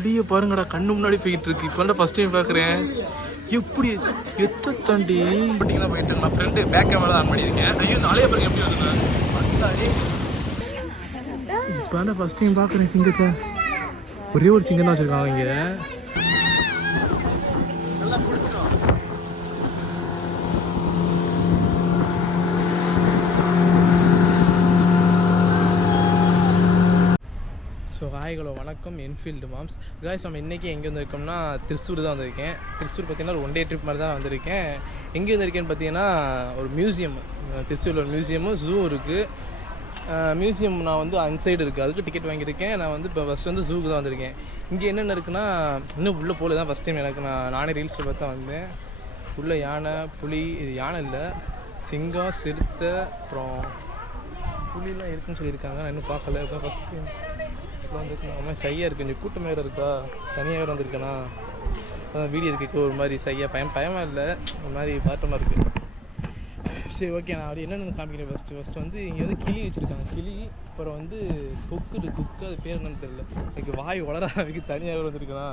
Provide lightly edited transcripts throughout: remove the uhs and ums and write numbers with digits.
புளிய பாருங்கடா, கண்ணு முன்னாடி போயிட்டு இருக்கு. இப்போ ஃபர்ஸ்ட் டைம் பார்க்குறேன். எப்படி எத்த தாண்டி பார்த்தீங்கன்னா போயிட்டு நான் ஃப்ரெண்டு பேக் கேமரா ஆன் பண்ணியிருக்கேன். ஐயோ நாளைய பாருங்க எப்படி வருதுண்ணா. இப்போ ஃபர்ஸ்ட் டைம் பார்க்குறேன் சிங்கத்தை. ஒரே ஒரு சிங்கம் தான் வச்சுருக்காங்க இங்கே. ஸோ ஹாய்களோ வணக்கம், என்ஃபீல்டு மாம்ஸ் காய்ஸ். நம்ம இன்றைக்கி எங்கே வந்திருக்கோம்னா திருச்சூர் தான் வந்திருக்கேன். திருச்சூர் பார்த்திங்கன்னா ஒரு 1 டே ட்ரிப் மாதிரி தான் வந்திருக்கேன். எங்கே வந்திருக்கேன்னு பார்த்தீங்கன்னா ஒரு மியூசியம், திருச்சூரில் ஒரு மியூசியமும் ஜூ இருக்குது. மியூசியம் நான் வந்து அன்சைடு இருக்குது, அதுக்கு டிக்கெட் வாங்கியிருக்கேன். நான் வந்து இப்போ ஃபஸ்ட் வந்து ஜூக்கு தான் வந்திருக்கேன். இங்கே என்னென்ன இருக்குன்னா, இன்னும் உள்ளே போல தான் ஃபஸ்ட் டைம் எனக்கு. நானே ரீல்ஸில் பார்த்து தான் வந்தேன். உள்ளே யானை, புலி, இது யானை இல்லை, சிங்கம், சிறுத்தை, அப்புறம் புலிலாம் இருக்குன்னு சொல்லியிருக்காங்க. நான் இன்னும் பார்க்கல, இப்போ ஃபஸ்ட் டைம் வந்துருக்கேன். சையாக இருக்குது, கொஞ்சம் கூட்டம் வேறு இருக்கா, தனியாக வேறு வந்திருக்கேன்னா வீடியோ எடுக்க ஒரு மாதிரி சையாக பயமாக இல்லை, ஒரு மாதிரி பாட்டமாக இருக்குது. சரி ஓகே, நான் அப்படி என்னென்னு காமிக்கிறேன். ஃபஸ்ட்டு வந்து இங்கே வந்து கிளி வச்சுருக்காங்க. கிளி, அப்புறம் வந்து கொக்கு, அது பேர் என்னன்னு தெரியல. எனக்கு வாய் வளராதுக்கு தனியாக வேறு வந்திருக்கேன்னா.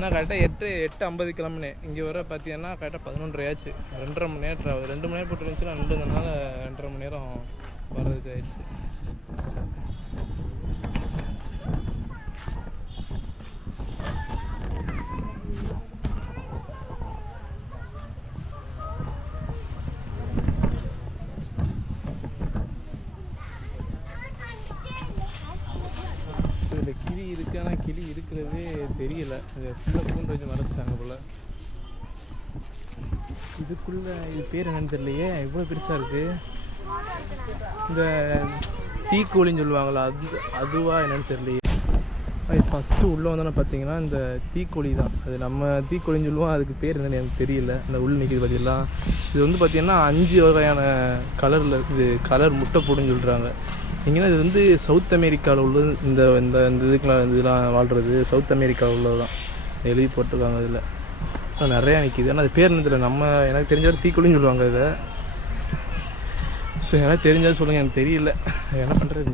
நான் கரெக்டாக 8:50 கிளம்புனேன். இங்கே வர பார்த்தீங்கன்னா கரெக்டாக 11:30 ஆச்சு. 2.5 மணி நேரம் ட்ராவல். 2 மணி நேரம் போட்டு இருந்துச்சுன்னா 2.5 மணி நேரம் வர்றதுக்கு ஆயிடுச்சு. இதில் கிளி இருக்குது, ஆனால் கிளி இருக்கிறதே தெரியல. இதை ஃபுல்லாக பூண்டு வச்சு மறைச்சிட்டாங்க போல். இதுக்குள்ளே இது பேர் என்னன்னு தெரியலையே, இவ்வளோ பெருசாக இருக்குது. இந்த தீக்கோழின்னு சொல்லுவாங்களா, அதுவா என்னன்னு தெரியலையே. ஃபஸ்ட்டு உள்ளே வந்தோன்னா பார்த்தீங்கன்னா இந்த தீக்கோழி தான். அது நம்ம தீக்கோழின்னு சொல்லுவோம், அதுக்கு பேர் என்னன்னு எனக்கு தெரியல. இந்த உள்ள நிற்கிது பார்த்தீங்களா, இது வந்து பார்த்திங்கன்னா 5 வகையான கலரில் இது கலர் முட்டை போடுன்னு சொல்கிறாங்க. இங்கன்னா இது வந்து சவுத் அமெரிக்காவில் உள்ளது. இந்த இந்த இதெல்லாம் வாழ்கிறது சவுத் அமெரிக்காவில் உள்ளது தான் எழுதி போட்டிருக்காங்க. இதில் நிறையா நிற்கிது, ஆனால் அது பேர் என்ன தெரியல. எனக்கு தெரிஞ்சவரை தீக்கோழின்னு சொல்லுவாங்க இதை. ஸோ எனக்கு தெரிஞ்சாலும் சொல்லுங்கள், எனக்கு தெரியல. என்ன பண்ணுறது,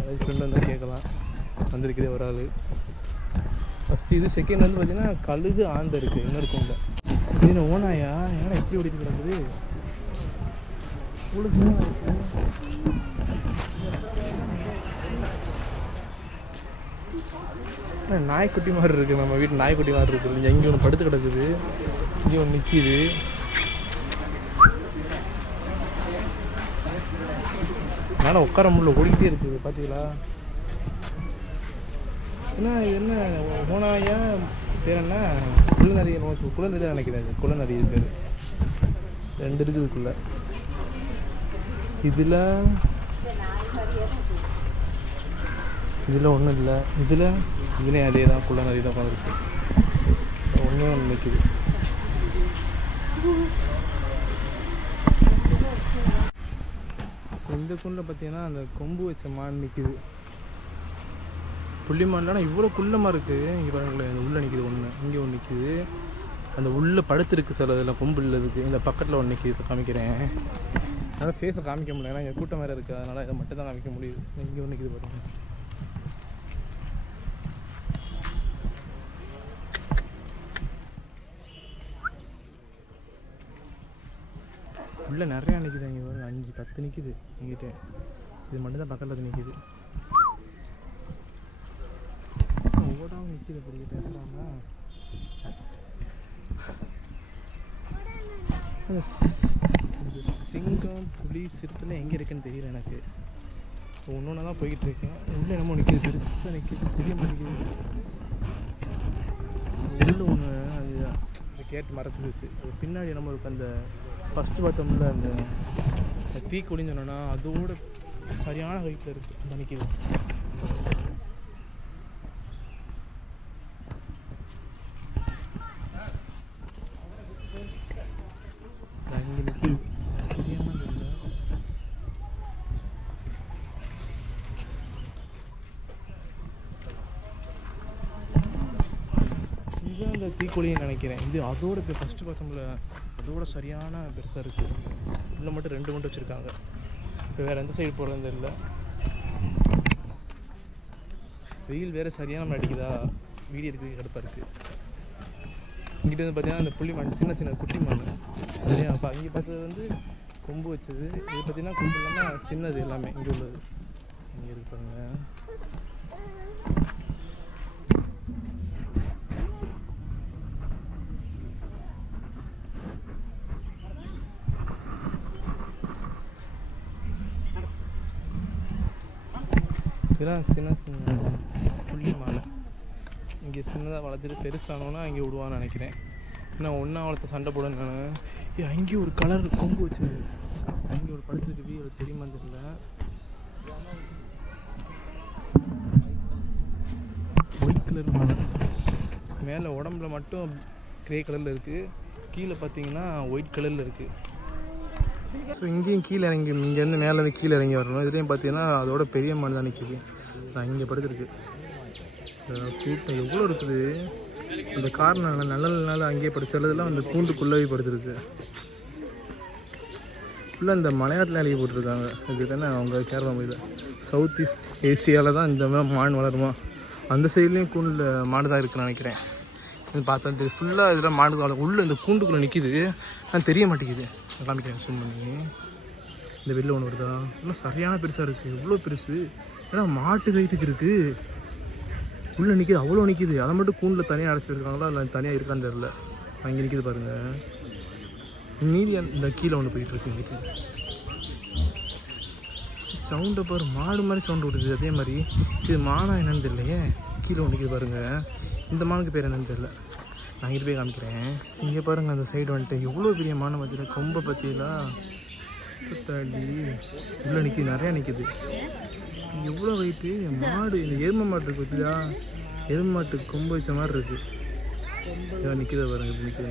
ஏதாவது ஃப்ரெண்டு வந்து கேட்கலாம். வந்திருக்குது ஒரு ஆள். ஃபஸ்ட்டு இது. செகண்ட் வந்து பார்த்திங்கன்னா கழுகு ஆந்தை இருக்குது. இன்னும் இருக்கும் இல்லை, இது ஓனாயா? ஏன்னா எப்படி ஓடிட்டு கிடக்குது, இவ்வளோ சின்னதாக இருக்குது. நாய்க்குட்டி மாதிரி இருக்குது, நம்ம வீட்டு நாய்க்குட்டி மாதிரி இருக்குது. இங்கே ஒன்று படுத்து கிடக்குது, இங்கே ஒன்று நிற்கிது. என்னால் உட்கார முடியல, ஓடிக்கிட்டே இருக்குது. பார்த்தீங்களா? ஏன்னா இது என்ன ஓனாயா பேர் என்ன, குளநரி தான் நினைக்கிறேன். குளநரி பேர் 2 இருக்குது இதுக்குள்ள. இதில் ஒன்றும் இல்லை. இதுலேயும் அதே தான், குள்ளநரி தான் உட்காந்துருக்கு. ஒன்றே ஒன்று நிற்கிது. இந்த குண்டில் பார்த்தீங்கன்னா அந்த கொம்பு வச்ச மான் நிற்கிது. புள்ளி மான்லாம் இவ்வளோ குள்ளமாக இருக்குது. இங்கே பாருங்களேன், அந்த உள்ளே நிற்கிது ஒன்று, இங்கே ஒன்று நிற்கிது. அந்த உள்ளே படுத்துருக்கு சில இதில், கொம்பு இல்லதுக்கு. இந்த பக்கத்தில் ஒன்று நிற்கிது. இப்போ காமிக்கிறேன். அதனால் ஃபேஸை காமிக்க முடியல, ஏன்னா இங்கே கூட்டம் வேறு இருக்குது. அதனால் இதை மட்டும் தான் காமிக்க முடியுது. இங்கே ஒன்று நிற்கிது பாருங்கள். உள்ளே நிறையா நிற்கிது. இங்கே பாருங்கள், 5-10 நிற்கிது எங்கிட்ட. இது மட்டும் தான் பக்கத்தில் நிற்கிது. ஓடாமல் நிற்கிது. அப்படி பேசுகிறாங்க. சிங்கம், புலி, சிறுத்தைலாம் எங்கே இருக்குன்னு தெரியல எனக்கு. ஒன்று தான் போய்கிட்டு இருக்கேன். உள்ளே என்னமோ நிற்கிது, பெருசாக நிற்கிது, தெரிய மாட்டேங்குது. உள்ளே ஒன்று அது கேட்டு மறைச்சிருச்சு. அது பின்னாடி என்னமோ இருக்குது. அந்த ஃபஸ்ட்டு பார்த்தோம்ல அந்த தீக்கோழின்னு சொன்னோன்னா, அதோட சரியான ஹைட்டில் இருக்குது. அந்த நிற்கிது. இங்கே நிற்கிது, தெரியாமல் இல்லை. இதுதான் இந்த தீக்கோழின்னு நினைக்கிறேன். இது அதோட இப்போ ஃபஸ்ட்டு பார்த்தோம்ல, அதோட சரியான பெருசாக இருக்குது. உள்ளே மட்டும் 2 மட்டும் வச்சுருக்காங்க. இப்போ வேறு எந்த சைடு போகிறதுன்னு தெரியல. வெயில் வேறு சரியான அடிக்குதா, வீடியோ எடுக்க கடுப்பாக இருக்குது. இங்கிட்ட வந்து பார்த்தீங்கன்னா அந்த புள்ளி மான் சின்ன சின்ன குட்டி மான் சரியா. அப்போ அங்கே பார்த்தது வந்து கொம்பு வச்சது, இது பார்த்தீங்கன்னா கொம்பு இல்லாமல் சின்னது எல்லாமே இங்கே உள்ளது. இங்கே இருக்கு பாருங்க. இதெல்லாம் சின்ன சின்ன புள்ளி மாலை இங்கே சின்னதாக வளர்த்துட்டு பெருசானோன்னா அங்கே விடுவான்னு நினைக்கிறேன். நான் ஒன்றா வளர்த்த சண்டை போடன்னு நான் அங்கேயும் ஒரு கலர் கொம்பு வச்சுது, அங்கே ஒரு படுத்துருக்கு. வீடு தெரியுமா தெரியல. ஒயிட் கலர் மாலை மேலே உடம்புல மட்டும் கிரே கலரில் இருக்குது, கீழே பார்த்தீங்கன்னா ஒயிட் கலரில் இருக்குது. ஸோ இங்கேயும் கீழே இறங்கி இங்கேருந்து மேலேருந்து கீழே இறங்கி வரணும். இதுலேயும் பார்த்தீங்கன்னா அதோட பெரிய மான் தான் நிற்கிது. நான் இங்கே படுத்துருக்கு. கூட்டம் எவ்வளோ இருக்குது. அந்த காரணம் நல்ல அங்கேயே படுத்து சிலதெல்லாம் அந்த கூண்டுக்குள்ளவே படுத்துருக்கு. ஃபுல்லாக இந்த மலையாட்டில் அழகி போட்டிருக்காங்க. இது தானே அவங்க கேரளா மொழியில் சவுத் ஈஸ்ட் ஏசியாவில் தான் இந்த மாதிரி மான் வளருமா. அந்த சைட்லேயும் கூண்டில் மாடு தான் இருக்குன்னு நினைக்கிறேன். இது பார்த்தா ஃபுல்லாக இதெல்லாம் மாடு வளரும். உள்ளே இந்த கூண்டுக்குள்ளே நிற்கிது, ஆனால் தெரிய மாட்டேங்குது. காமிக்கிறேன் ஜூம் பண்ணி. இந்த வெளில ஒன்று வருதா, இன்னும் சரியான பெருசாக இருக்குது. எவ்வளோ பெருசு, ஏன்னா மாட்டு வெயிட்டுக்கு இருக்குது. உள்ளே நிற்கிது, அவ்வளோ நிற்கிது. அதை மட்டும் கூண்டில் தனியாக அடைச்சிருக்காங்களா இல்லை தனியாக இருக்கான்னு தெரில. அங்கே நிற்கிது பாருங்கள். மீதி இந்த கீழே ஒன்று போயிட்டுருக்கு. இங்கிட்டு சவுண்டை பாரு, மாடு மாதிரி சவுண்டு விடுது. அதே மாதிரி இது மானா என்னன்னு தெரியலையே. கீழே ஒன்று நிற்கிது பாருங்கள். இந்த மானுக்கு பேர் என்னன்னு தெரில. நான் இங்கிட்டு போய் காமிக்கிறேன். இங்கே பாருங்கள், அந்த சைடு வந்துட்டு எவ்வளோ பெரிய மானை பற்றியில. கொம்பை பற்றியெல்லாம் தாண்டி உள்ளே நிற்கிது, நிறையா நிற்கிது. எவ்வளோ வெயிட்டு. மாடு இந்த எருமை மாட்டு இருக்கு வச்சுதா, எருமை மாட்டுக்கு கொம்பு வச்ச மாதிரி இருக்குது. நிற்கிதா பாருங்க, இப்படி நிற்கிது.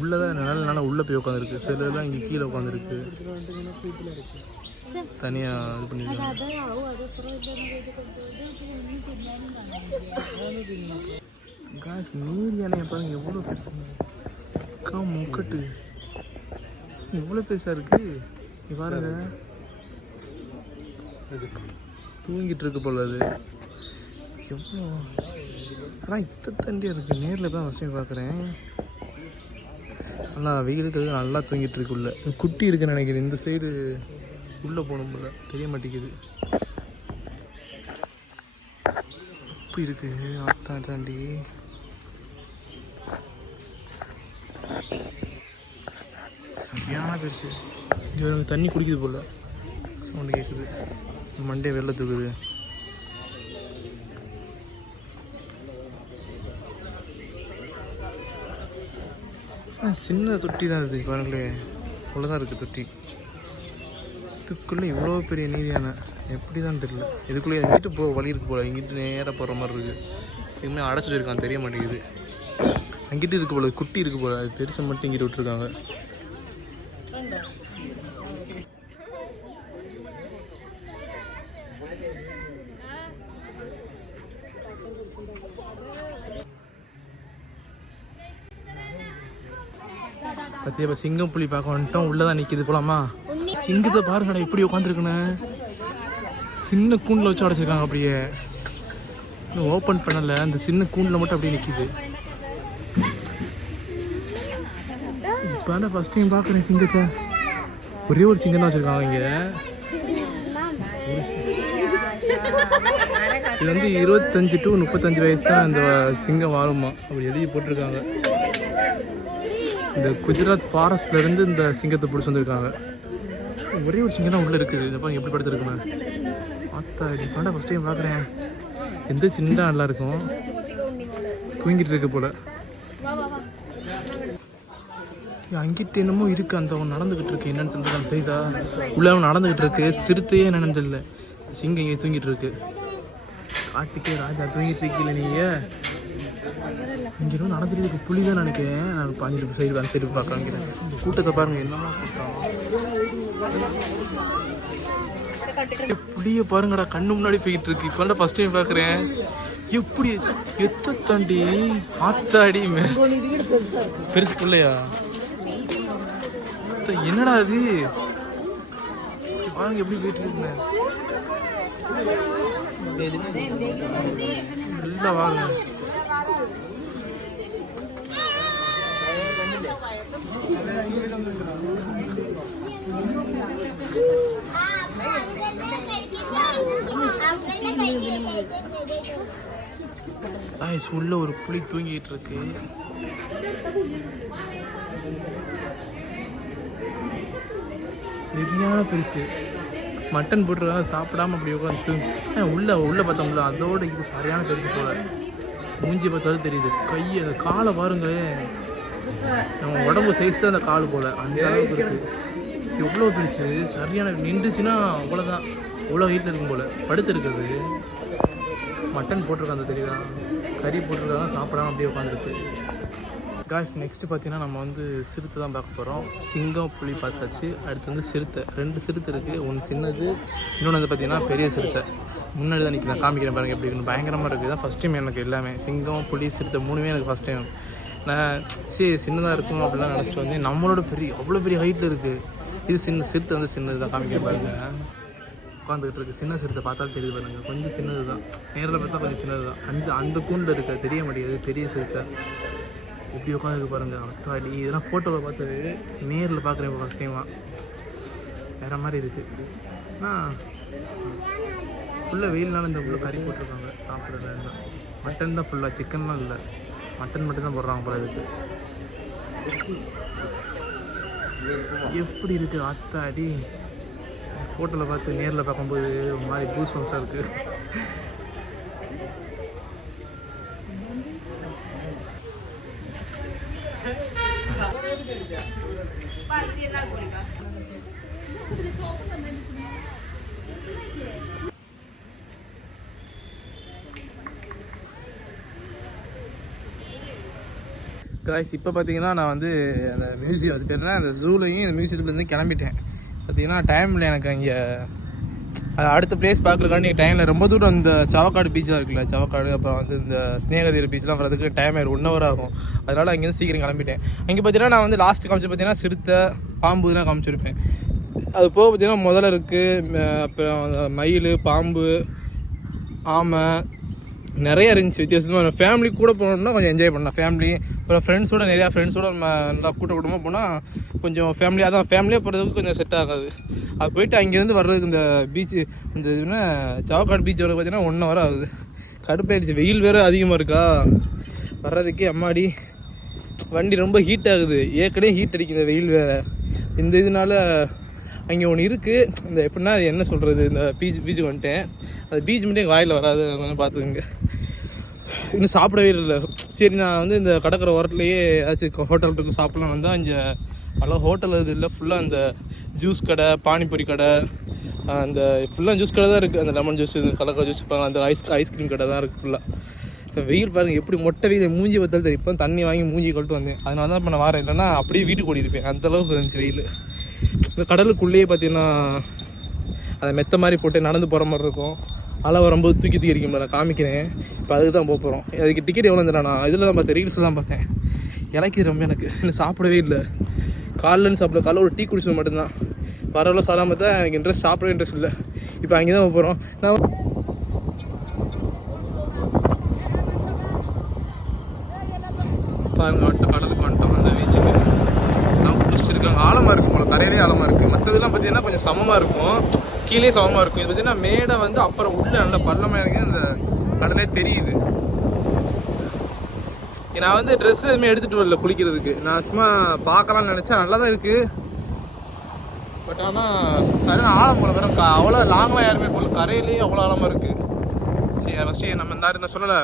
உள்ளதான் நல்லா உள்ளே போய் உட்காந்துருக்கு. சிலதெல்லாம் இங்கே கீழே உட்காந்துருக்கு, தனியாக இது பண்ணிருக்காங்க. காசு நீர் யானையை பாருங்க, எவ்வளோ பெருசு. முக்கட்டு எவ்வளோ பெருசாக இருக்குது. பாருங்க, தூங்கிட்டு இருக்கு போல. அது எவ்வளோ, ஆனால் இத்த தண்டியாக இருக்குது. நேரில் தான் ஃபஸ்ட் டைம் பார்க்குறேன். நல்லா வெயிலுக்கு நல்லா தூங்கிட்டு இருக்கு. உள்ள குட்டி இருக்குன்னு நினைக்கிறேன். இந்த சைடு உள்ளே போகணும் போல, தெரிய மாட்டேங்குது. உப்பு இருக்குது ஆத்தான் தாண்டி. சரியான பெருசு. இங்கே தண்ணி குடிக்குது போல், சவுண்டு கேட்குது. மண்டே வெளில தூக்குது. சின்ன தொட்டி தான் இது பாருங்களே, இவ்வளோதான் இருக்குது தொட்டி. இதுக்குள்ளே இவ்வளோ பெரிய நீதியான எப்படி தான் தெரியல. இதுக்குள்ளே எங்கிட்ட போக வழி இருக்கு போல். இங்கிட்டு நேராக போகிற மாதிரி இருக்குது. இதுவுமே அடைச்சிட்டு இருக்கான், தெரிய மாட்டேங்குது. அங்கிட்டு இருக்கு போல், குட்டி இருக்கு போல். அது பெருசை மட்டும் இங்கிட்டு விட்டுருக்காங்க. பத்தியா, இப்போ சிங்கம் புலி பார்க்க வந்துட்டோம். உள்ளதான் நிற்கிது. போலாமா? சிங்கத்தை பாருங்கடா எப்படி உட்காந்துருக்குன்னு. சின்ன கூண்டில் வச்சு அடைச்சிருக்காங்க. அப்படியே இன்னும் ஓப்பன் பண்ணலை. அந்த சின்ன கூண்டில் மட்டும் அப்படியே நிற்கிது. இப்போ தான் ஃபஸ்ட் டைம் பார்க்குறேன் சிங்கத்தை. ஒரே ஒரு சிங்கம் தான் வச்சுருக்காங்க இங்கே. இது வந்து 25 to 35 வயசு தான் இந்த சிங்கம் வாழுமா, அப்படி எழுதி போட்டிருக்காங்க. இந்த குஜராத் ஃபாரஸ்ட்லேருந்து இந்த சிங்கத்தை பிடிச்சி வந்திருக்காங்க. ஒரே ஒரு சிங்கம் தான் உள்ளே இருக்குது. இதை பாருங்க எப்படி படுத்துருக்குமே. ஆத்தா, இப்போ ஃபஸ்ட் டைம் பார்க்குறேன். எந்த சின்ன நல்லா இருக்கும். தூங்கிட்டு இருக்கு போல். அங்கிட்டு என்னமோ இருக்குது. அந்த அவன் நடந்துக்கிட்டு இருக்கு. என்னன்னு தெரியல, தெரியுதா? உள்ள அவன் நடந்துக்கிட்டு இருக்கு. சிறுத்தையே என்னன்னு தெரியல. சிங்கம் இங்கே தூங்கிட்டு இருக்கு. காட்டுக்கே ராஜா தூங்கிட்டு இருக்கீங்கள நீங்கள். இங்கே இன்னும் நடந்துட்டு இருக்கு. புலி தான் நினைக்கிறேன். நான் பாஞ்சிட்டு சைடு அந்த சைடு பார்க்குறேன். கூட்டத்தை பாருங்கள், என்னெல்லாம் கூட்டம். புளியை பாருங்கடா, கண்ணு முன்னாடி போய்கிட்டு இருக்கு. இப்போ ஃபர்ஸ்ட் டைம் பார்க்குறேன். எப்படி எத்த தாண்டி ஆத்தாடி பெருசு பிள்ளையா? என்னடா அது பாருங்க எப்படி போயிட்டு இருக்குங்க. நல்லா வாங்க. உள்ள ஒரு புலி தூங்கிட்டு இருக்கு. சரியான பெருசு. மட்டன் போட்டுருக்காங்க, சாப்பிடாம அப்படி உட்காந்து உள்ள பார்த்தோம்ல, அதோட இது சரியான பெருசு போல. மூஞ்சி பார்த்தாலும் தெரியுது. கை அந்த காலை பாருங்க, நம்ம உடம்பு சைஸ் தான் அந்த கால் போல, அந்த அளவுக்கு இருக்கு. எவ்வளோ பெருசு, சரியான நின்றுச்சுன்னா அவ்வளோதான். அவ்வளோ ஹீட்டில் இருக்கும் போல். படுத்து இருக்கிறது. மட்டன் போட்டிருக்காங்க தெரியுதா, கறி போட்டிருக்காங்க, சாப்பிடாம அப்படியே உட்காந்துருக்கு. காய்ஸ் நெக்ஸ்ட்டு பார்த்தீங்கன்னா நம்ம வந்து சிறுத்தை தான் பார்க்க போகிறோம். சிங்கம் புலி பார்த்தாச்சு. அடுத்து வந்து சிறுத்தை. 2 சிறுத்தை இருக்குது. ஒன்று சின்னது, இன்னொன்று வந்து பார்த்தீங்கன்னா பெரிய சிறுத்தை. முன்னாடி தான் நிற்கிறேன், காமிக்கிறேன் பாருங்கள் எப்படி இருக்குன்னு. பயங்கரமாக இருக்குது. தான் ஃபஸ்ட் டைம் எனக்கு எல்லாமே சிங்கம் புலி சிறுத்தை 3மே எனக்கு ஃபஸ்ட் டைம். நான் சரி சின்னதாக இருக்கும் அப்படிலாம் நினச்சிட்டு வந்தேன். நம்மளோட அவ்வளோ பெரிய ஹைட்டில் இருக்குது. இது சிறுத்தை வந்து சின்னது தான். காமிக்கிறேன் பாருங்கள், உட்காந்துக்கிட்டு இருக்குது. சின்ன சிறுத்தை பார்த்தாலும் தெரியுது பாருங்கள், கொஞ்சம் சின்னது தான். நேரில் பார்த்தா கொஞ்சம் சின்னது தான். அந்த கூண்டில் இருக்க தெரிய மாட்டேங்குது பெரிய சிறுத்தை. எப்படி உட்காந்துருக்கு பாருங்கள். அப்பாடி, இதெல்லாம் ஃபோட்டோவில் பார்த்தது, நேரில் பார்க்குறேன் இப்போ ஃபஸ்ட் டைமாக. வேறு மாதிரி இருக்குது. ஆனால் ஃபுல்லாக வெயில்னாலும் இந்த ஃபுல்லாக கறி போட்டிருக்காங்க. சாப்பிட்றது மட்டன் தான் ஃபுல்லாக, சிக்கன்லாம் இல்லை. மட்டன் மட்டும் தான் போடுறாங்க போல. இதுக்கு எப்படி இருக்குது அத்தாடி. ஃபோட்டோவில் பார்த்து நேரில் பார்க்கும்போது ஒரு மாதிரி பூஸ் பம்ஸாக இருக்குது. காய்ஸ் இப்போ பார்த்தீங்கன்னா நான் வந்து அந்த மியூசியம், அது பேர்னா அந்த ஜூலையும் இந்த மியூசியத்துலேருந்து கிளம்பிட்டேன். பார்த்தீங்கன்னா டைமில் எனக்கு அங்கே அடுத்த பிளேஸ் பார்க்குறதுக்காண்டி டைமில் ரொம்ப தூரம். இந்த சவக்காடு பீச் தான் இருக்குல்ல, சவக்காடு, அப்புறம் வந்து இந்த ஸ்னேகதீர பீச்லாம் வரதுக்கு டைம் ஆயிடும், 1 hour ஆகும். அதனால் அங்கேருந்து சீக்கிரம் கிளம்பிட்டேன். அங்கே பார்த்தீங்கன்னா நான் வந்து லாஸ்ட்டு காமிச்சு பார்த்தீங்கன்னா சிறுத்தை பாம்பு தான் காமிச்சிருப்பேன். அது போக பார்த்தீங்கன்னா முதல்ல இருக்குது, அப்புறம் மயில், பாம்பு, ஆமை நிறைய இருந்துச்சு வித்தியாசமாக. ஃபேமிலி கூட போனோம்னா கொஞ்சம் என்ஜாய் பண்ணலாம். ஃபேமிலி அப்புறம் ஃப்ரெண்ட்ஸோட, நிறையா ஃப்ரெண்ட்ஸோட நம்ம நல்லா கூட்டமாக போனால் கொஞ்சம் ஃபேமிலியாக தான். ஃபேமிலியாக போகிறதுக்கு கொஞ்சம் செட் ஆகாது. அது போயிட்டு அங்கேருந்து வர்றதுக்கு இந்த பீச்சு, இந்த இதுன்னா சவக்காடு பீச் வர பார்த்தீங்கன்னா 1 hour ஆகுது. கடுப்பாயிடுச்சு. வெயில் வேறு அதிகமாக இருக்கா, வர்றதுக்கே அம்மாடி. வண்டி ரொம்ப ஹீட் ஆகுது. ஏற்கனவே ஹீட் அடிக்குது வெயில் வேறு. இந்த இதனால அங்கே ஒன்று இருக்குது. இந்த எப்படின்னா என்ன சொல்கிறது, இந்த பீச்சுக்கு வந்துட்டேன். அது பீச் மட்டும் எங்கள் வாயில் வராது, கொஞ்சம் பார்த்துக்குங்க. இன்னும் சாப்பிடவே இல்லை. சரி நான் வந்து இந்த கடற்கரை ஓரத்துலேயே ஏதாச்சும் ஹோட்டல் இருக்குது சாப்பிட்லாம் வந்தால், இங்கே பல ஹோட்டல் இது இல்லை. ஃபுல்லாக அந்த ஜூஸ் கடை, பானிபூரி கடை, அந்த ஃபுல்லாக ஜூஸ் கடை தான் இருக்குது. அந்த லெமன் ஜூஸ், கடற்கரை ஜூஸ், அந்த ஐஸ்கிரீம் கடை தான் இருக்குது ஃபுல்லாக. இப்போ வெயில் பாருங்கள் எப்படி மொட்டை வெயில், மூஞ்சி பார்த்தாலும் தெரியும். இப்போ தண்ணி வாங்கி மூஞ்சி கொண்டு வந்தேன். அதனால தான் இப்போ நான் வரேன், இல்லைன்னா அப்படியே வீட்டுக்கு ஓடிருப்பேன். அந்தளவுக்கு இருந்துச்சு வெயில். இந்த கடலுக்குள்ளேயே பார்த்தீங்கன்னா அதை மெத்த மாதிரி போட்டு நடந்து போகிற மாதிரி இருக்கும். அலை வரும்போது தூக்கி அடிக்கும். நான் காமிக்கிறேன். இப்போ அதுக்கு தான் போகிறோம். அதுக்கு டிக்கெட் எவ்வளோ இருந்தேன், நான் இதில் தான் பார்த்தேன், ரீல்ஸ் தான் பார்த்தேன். இலக்கி ரொம்ப எனக்கு இன்னும் சாப்பிடவே இல்லை. காலைலன்னு சாப்பிட, காலைல ஒரு டீ குடிச்சது மட்டும்தான். வரவளோ சாப்பிடாம தான் எனக்கு இன்ட்ரெஸ்ட், சாப்பிடவே இன்ட்ரெஸ்ட் இல்லை. இப்போ அங்கே தான் போகிறோம். நான் பாருங்க கடலுக்கு வந்துட்டோம். அந்த பீச்சுக்கு நான் பிடிச்சிருக்காங்க. ஆழமாக இருக்கும் போல, கரையிலே ஆழமாக இருக்குது. மற்றதெல்லாம் பார்த்தீங்கன்னா கொஞ்சம் சமமாக இருக்கும், கீழே சமமாக இருக்கும். இது பார்த்தீங்கன்னா மேடை வந்து அப்புறம் உள்ள நல்ல பள்ளமாக இருக்குது. இந்த கடலே தெரியுது. நான் வந்து ட்ரெஸ் எதுவுமே எடுத்துகிட்டு வரல குளிக்கிறதுக்கு. நான் சும்மா பார்க்கலாம்னு நினச்சேன். நல்லா தான் இருக்குது. பட் ஆனால் சரியான ஆழம் போல வேறு. அவ்வளோ லாங்லாம் யாருமே போகல, கரையிலேயே அவ்வளோ ஆழமாக இருக்குது. சரி ஃபஸ்ட்டு நம்ம இந்த சொல்லலை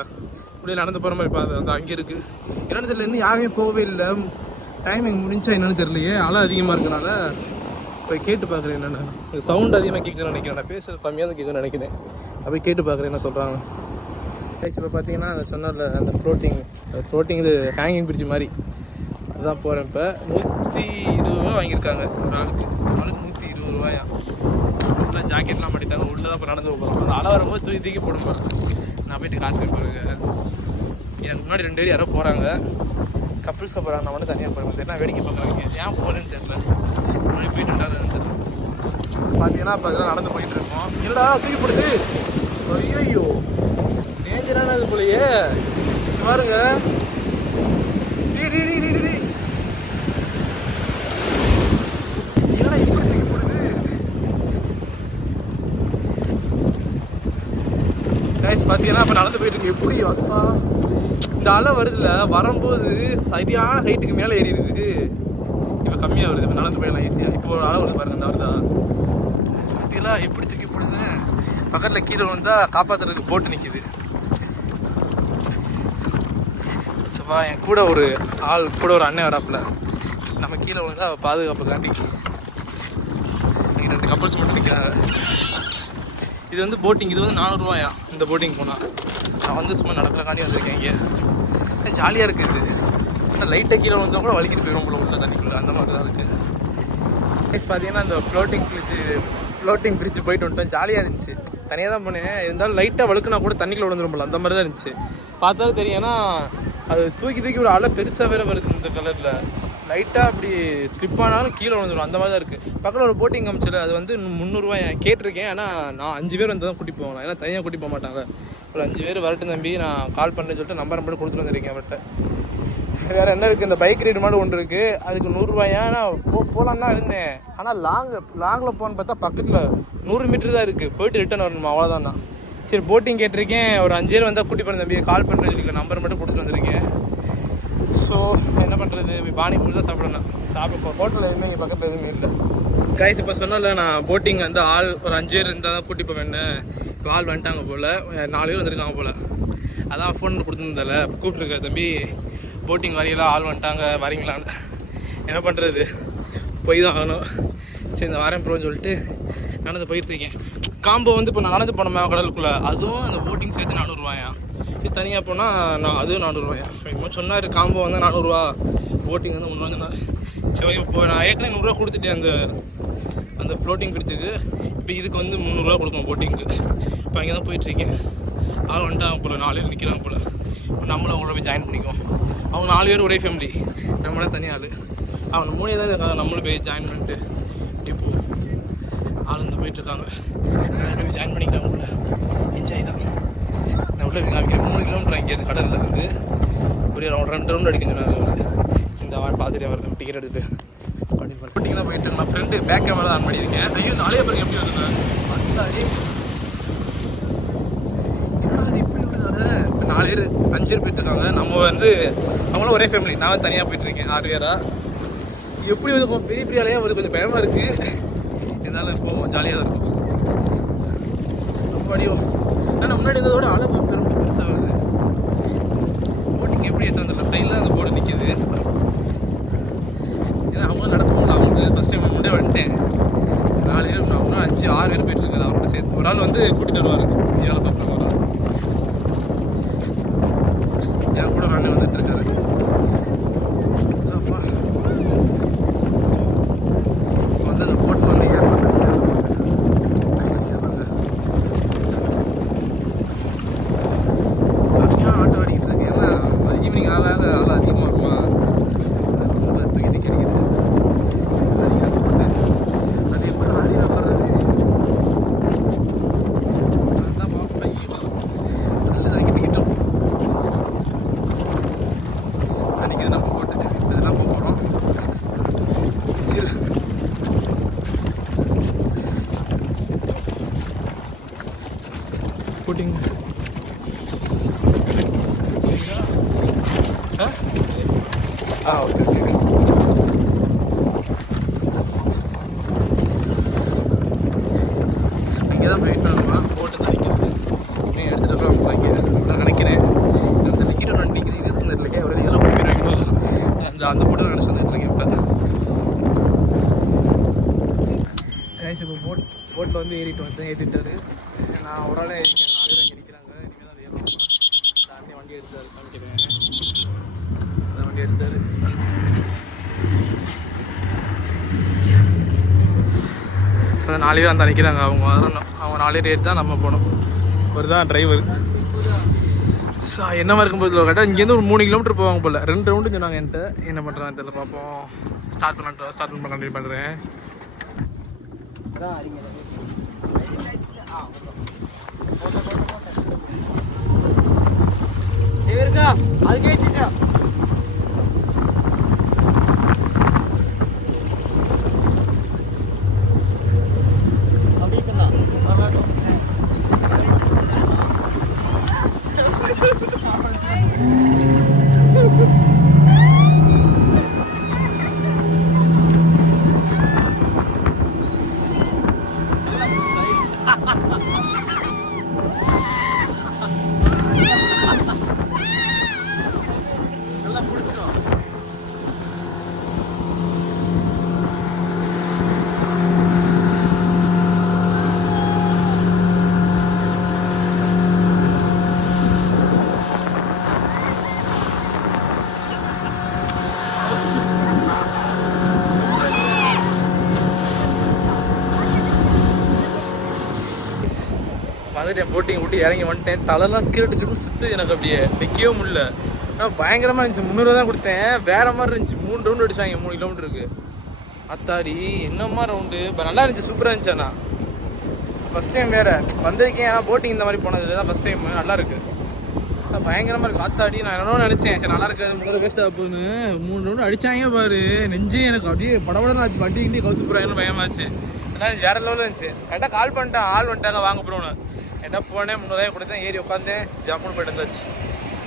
அப்படியே நடந்து போகிற மாதிரி பார்த்து அது அங்கே இருக்குது. என்னென்னு தெரியல, இன்னும் யாருமே போகவே இல்லை. டைமிங் முடிஞ்சா என்னென்னு தெரியலையே, அலை அதிகமாக இருக்கனால போய் கேட்டு பார்க்குறேன். என்னென்ன சவுண்ட் அதிகமாக கேட்குறேன்னு நினைக்கிறேன். நான் பேசுறது கம்மியாக தான் கேட்குறேன்னு நினைக்கிறேன். அப்படி கேட்டு பார்க்குறேன் என்ன சொல்கிறாங்க. இப்போ பார்த்தீங்கன்னா அந்த சொன்னல அந்த ஃப்ளோட்டிங் இது ஹேங்கிங் பிரிட்ஜ் மாதிரி அதுதான் போகிறேன். இப்போ 120 ரூபா வாங்கியிருக்காங்க ஒரு ஆளுக்கு. 120 ரூபாயா. ஃபுல்லாக ஜாக்கெட்லாம் மாட்டிட்டாங்க. உள்ளே தான் இப்போ நடந்து போகிறோம். அந்த அலை வரும்போது தூக்கி போட போகிறேன். நான் போய்ட்டு காசு பாருங்க. எனக்கு முன்னாடி 2 பேர் யாரோ போகிறாங்க, கப்பிள்ஸாக போகிறாங்க. நான் மட்டும் தனியாக போகிறேன். என்ன வேடிக்கை பார்க்குறாங்க, ஏன் போகிறேன்னு தெரியல. முன்னாடி போயிட்டு 2வது பார்த்தீங்கன்னா இப்போ அதெல்லாம் நடந்து போயிட்டு இருக்கோம். என்னடா தூக்கி போடுது, ஐயோ டேஞ்சரானது போலயே பாருங்க. என்னடா இப்படி தூக்கி போடுது கைஸ். பார்த்தீங்கன்னா இப்போ நடந்து போயிட்டு இருக்கு. எப்படி வந்தா இந்த அலை வருதுல, வரும்போது சரியான ஹைட்டுக்கு மேலே ஏறிடுது. இப்போ கம்மியாக வருது, இப்போ நடந்து போயிடலாம் ஈஸியாக. இப்போ ஒரு அலை வருது பாருங்க, இந்த வருதா பார்த்தீங்களா எப்படி தூக்கி போடுது. பக்கத்தில் கீழே வந்தால் காப்பாற்றுறதுக்கு போட்டு நிற்கிது. சவா என் கூட ஒரு ஆள், கூட ஒரு அண்ணன் வராப்புல. நம்ம கீழே வந்தால் பாதுகாப்புக்காண்டி ரெண்டு கப்பல்ஸ் மட்டும் நிற்கிறாங்க. இது வந்து போட்டிங், இது வந்து 400 ரூபாயா இந்த போட்டிங் போனால். நான் வந்து சும்மா நடக்கலக்காண்டி வந்திருக்கேன். இங்கே ஜாலியாக இருக்குது. ஆனால் லைட்டாக கீழே வந்தால் கூட வலிக்கிட்டு போயிடும் போல உள்ள தண்ணிக்குள்ளே, அந்த மாதிரி தான் இருக்குது. பார்த்தீங்கன்னா இந்த ஃப்ளோட்டிங் பிரிட்ஜ் போயிட்டு வந்துட்டோம். ஜாலியாக இருந்துச்சு. தனியாக தான் போனேன், இருந்தாலும் லைட்டாக வழுக்குனா கூட தண்ணிக்குள்ள விழுந்துரும் போல, அந்த மாதிரி தான் இருந்துச்சு. பார்த்தாலும் தெரியும், ஏன்னா அது தூக்கி ஒரு அலை பெருசாக வேறு வருது இந்த கலரில். லைட்டாக அப்படி ஸ்லிப் ஆனாலும் கீழே விழுந்துடும், அந்த மாதிரி தான் இருக்குது. பக்கத்தில் ஒரு போட்டிங் காமிச்சில், அது வந்து 300 ரூபாய் கேட்டிருக்கேன். ஆனால் நான் 5 பேர் வந்து தான் கூட்டி போவாங்க, ஏன்னா தனியாக கூட்டி போக மாட்டாங்க. ஒரு 5 பேர் வரட்டும் தம்பி, நான் கால் பண்ணுறேன்னு சொல்லிட்டு நம்பர் மட்டும் கொடுத்துட்டு வந்திருக்கேன் அவர்கிட்ட. வேறு என்ன இருக்குது, இந்த பைக் ரைடு மாதிரி ஒன்று இருக்குது, அதுக்கு 100 ரூபாயா. நான் போகலான்னு தான் இருந்தேன். ஆனால் லாங்கில் போகணுன்னு பார்த்தா பக்கத்தில் 100 மீட்டர் தான் இருக்குது, போயிட்டு ரிட்டன் வரணுமா, அவ்வளோதான் தான். சரி போட்டிங் கேட்டிருக்கேன், ஒரு 5 பேர் வந்தால் கூட்டி பண்ண தம்பி, கால் பண்ணுறேன்னு சொல்லி நம்பர் மட்டும் கொடுத்துட்டு வந்திருக்கேன். ஸோ என்ன பண்ணுறது, பானிபூரி தான் சாப்பிடணும். சாப்பிட ஹோட்டலில் எதுவுமே இங்கே பக்கத்தில் எதுவுமே இல்லை கைஸ். இப்போ சொன்னால நான் போட்டிங் வந்து ஆள் ஒரு 5 பேர் இருந்தால் தான் கூட்டி போவேன்னு. இப்போ ஆள் வந்துட்டாங்க போல், 4 பேர் வந்திருக்காங்க போல். அதான் ஃபோன் கொடுத்துருந்தால கூப்பிட்ருக்க, தம்பி போட்டிங் வரையெல்லாம் ஆள் வந்துட்டாங்க வரீங்களான்னு. என்ன பண்ணுறது, போய் தான் ஆகணும். சரி இந்த வரேன் ப்ரோன்னு சொல்லிட்டு நடந்து போயிட்டுருக்கேன். காம்போ வந்து இப்போ நான் நடந்து போனோமே கடலுக்குள்ளே, அதுவும் அந்த போட்டிங் சேர்த்து 400 ரூபாயா. இது தனியாக போனால் நான் அதுவும் 400 ரூபாயா. இப்போ சொன்னார் காம்போ வந்து 400 ரூபா, போட்டிங் வந்து 300. சரி இப்போ நான் ஏற்கனவே 100 ரூபா கொடுத்துட்டேன் அந்த ஃப்ளோட்டிங் பிடிச்சதுக்கு. இப்போ இதுக்கு வந்து 300 ரூபா கொடுக்கணும் போட்டிங்க்கு. இப்போ அங்கே தான் போயிட்டுருக்கேன். ஆள் வந்துட்டாங்க போல், 4 பேர் நிற்கிறாங்க போல். இப்போ நம்மளும் அவங்கள போய் ஜாயின் பண்ணிக்குவோம். அவங்க 4 பேர் ஒரே ஃபேமிலி, நம்மளே தனியாக ஆள். அவங்க 3 தான் இருக்காங்க, நம்மளும் போய் ஜாயின் பண்ணிட்டு இப்போ ஆள் வந்து போயிட்டுருக்காங்க. போய் ஜாயின் பண்ணிக்கிறாங்க போல். என்ஜாய் தான். நான் உள்ள காமிக்கிறேன். 3 கிலோமீட்டர் இங்கேருந்து கடலில் இருந்து ஒரு 2 ரவுண்ட் அடிக்கணும். அவர் இந்த வாரம் பார்த்துட்டு அவர் டிக்கெட் எடுத்து போட்டிங்கன்னா போயிட்டு நான் ஃப்ரெண்டு பேக் கேமரா ஆன் பண்ணியிருக்கேன். ஐயோ 4 பேருக்கு எப்படி வருதுங்க வந்தாலே இப்படி விடுதானே. இப்போ 4 பேர் 5 பேர் போயிட்டுருக்காங்க. நம்ம வந்து அவங்களும் ஒரே ஃபேமிலி, நான் தனியாக போயிட்டுருக்கேன் 6 பேராக. எப்படி வந்து பெரிய பெரிய ஆளையாக வருது, கொஞ்சம் பயமாக இருக்குது. இருந்தாலும் போவோம், ஜாலியாக தான் இருக்கும். அப்படியும் ஆனால் முன்னாடி இருந்ததோட அளவு ரொம்ப பெருசாக வருது. போட்டிங் எப்படி எடுத்து வந்துடல, சைடில் அந்த போர்டு நிற்கிது. ஏன்னா அவங்க நடப்போம்ல, அவங்களுக்கு ஃபஸ்ட் டைம் முன்னாடியே வந்துட்டேன். 4 பேர், அவங்க 5 6 பேர் போயிட்டுருக்காரு. அவரோட சேர்த்து ஒரு ஆள் வந்து கூட்டிகிட்டு வருவார், வேலை பார்க்குற ஒரு ஆள். என் கூட ஒரு அண்ணன் வந்துட்டு இருக்காரு. அப்பா வந்து அந்த போட்டு வந்து சரியாக ஆட்டோ ஆடிக்கிட்டு இருக்கு. ஏன்னா ஈவினிங் ஆக ஆள் அதிகமாக வருமா, ரொம்ப தூக்கிட்டு கிடைக்குது. அது எப்படி ஆதியில் வர்றது அதுதான் பார்ப்போம். ஐயோ நல்லது தாங்கிட்டோம். அன்றைக்கி நம்ம போட்டு இதெல்லாம் போகிறோம். சரி போட்டிங் ஓகே ஓகே. அங்கே தான் போயிட்டு வருமா, போட்டு தான் நிற்கிறது. இன்னும் எடுத்துகிட்டு அப்புறம் வாங்க நான் நினைக்கிறேன். அந்த டிக்கெட் ஒன்று நிற்கிறது, இது இருக்குன்னு தெரியல, ஒரு இதில் கொண்டு போயிடுவாங்களோ அந்த போட்டு நினச்சி வந்துட்டுருக்கேன். இப்போ போட்டில் வந்து ஏற்றிட்டாரு. நான் ஒரு ஆளே இருக்கேன், 4 பேர் அங்கே நிற்கிறாங்க. இனிமேல் தான் ஏறும். அந்த வண்டி எடுத்தார் காமிக்கிறேன். அந்த வண்டி எடுத்தார். ஸோ 4 பேர் அந்த நிற்கிறாங்க, அவங்க வரணும். அவங்க 4 பேர் ஏற்றி தான் நம்ம போகணும். ஒரு தான் டிரைவர். ஸோ என்ன இருக்கும்போது கேட்டால் இங்கேருந்து ஒரு 3 கிலோமீட்டர் போவாங்க போல். 2 ரவுண்டு சொன்னாங்க என்கிட்ட. என்ன பண்ணுறாங்க தெரியல, பார்ப்போம். ஸ்டார்ட் பண்ண கண்டினியூ பண்ணுறேன். அது கேட்டுச்சா வந்துட்டேன். போட்டிங் விட்டு இறங்கி வந்துட்டேன். தலைலாம் கீழே சுற்று எனக்கு அப்படியே நிற்கவே முடியல. ஆனால் பயங்கரமாக இருந்துச்சு. 300 தான் கொடுத்தேன். வேறு மாதிரி இருந்துச்சு. 3 ரவுண்டு அடிச்சாங்க 3 கிலோமீட்டருக்கு. அத்தாடி என்னம்மா ரவுண்டு இப்போ நல்லா இருந்துச்சு. சூப்பராக இருந்துச்சு. அண்ணா ஃபஸ்ட் டைம் வேறு வந்திருக்கேன். ஆனால் போட்டிங் இந்த மாதிரி போனது தான் ஃபஸ்ட் டைம். நல்லா இருக்குது. பயங்கரமாக இருக்குது. ஆத்தாடி நான் என்னென்னு நினச்சேன். சரி நல்லா இருக்குது. 3 வேஸ்ட்டாக போகுன்னு 3 ரவுண்டு அடித்தாங்க பாரு. நெஞ்சே எனக்கு அப்படியே படபடன்னு ஆச்சு. வண்டி கிண்டி கவுத்து போகிறாங்கன்னு பயமாச்சு. அதனால் வேறு லெவலில் இருந்துச்சு. கரெக்டாக கால் பண்ணிட்டேன். ஆள் வந்துட்டாங்க வாங்க போகிறோன்னு. என்ன போனேன் 300 கொடுத்தேன். ஏறி உட்காந்தேன். ஜம்முன்னு போய்ட்டு வந்தாச்சு.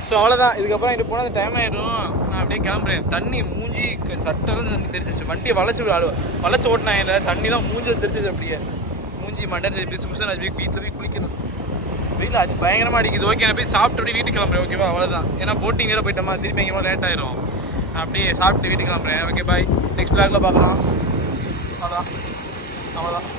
ஸோ அவ்வளோதான். இதுக்கப்புறம் இங்கே போனால் டைம் ஆகிடும். நான் அப்படியே கிளம்புறேன். தண்ணி மூஞ்சி சட்டெல்லாம் தண்ணி தெரிஞ்சிச்சு. வண்டியை வளைச்சி ஓட்டினாங்க. இல்லை தண்ணிலாம் மூஞ்சி தெரிஞ்சிச்சு. அப்படியே மூஞ்சி மண்டை பிசு பிசு. நான் வீட்டில் போய் குளிக்கணும். வெயில் அது பயங்கரமாக அடிக்குது. ஓகே நான் போய் சாப்பிட்டு அப்படியே வீட்டுக்கு கிளம்புறேன். ஓகேவா அவ்வளோதான். ஏன்னா போட்டிங் வேறு போயிட்டோமா. திருப்பி எங்கேயோ லேட் ஆயிரும். நான் அப்படியே சாப்பிட்டு வீட்டுக்கு கிளம்புறேன். Okay bye. நெக்ஸ்ட் பிளாக்ல பார்க்கலாம். அவ்வளோதான்.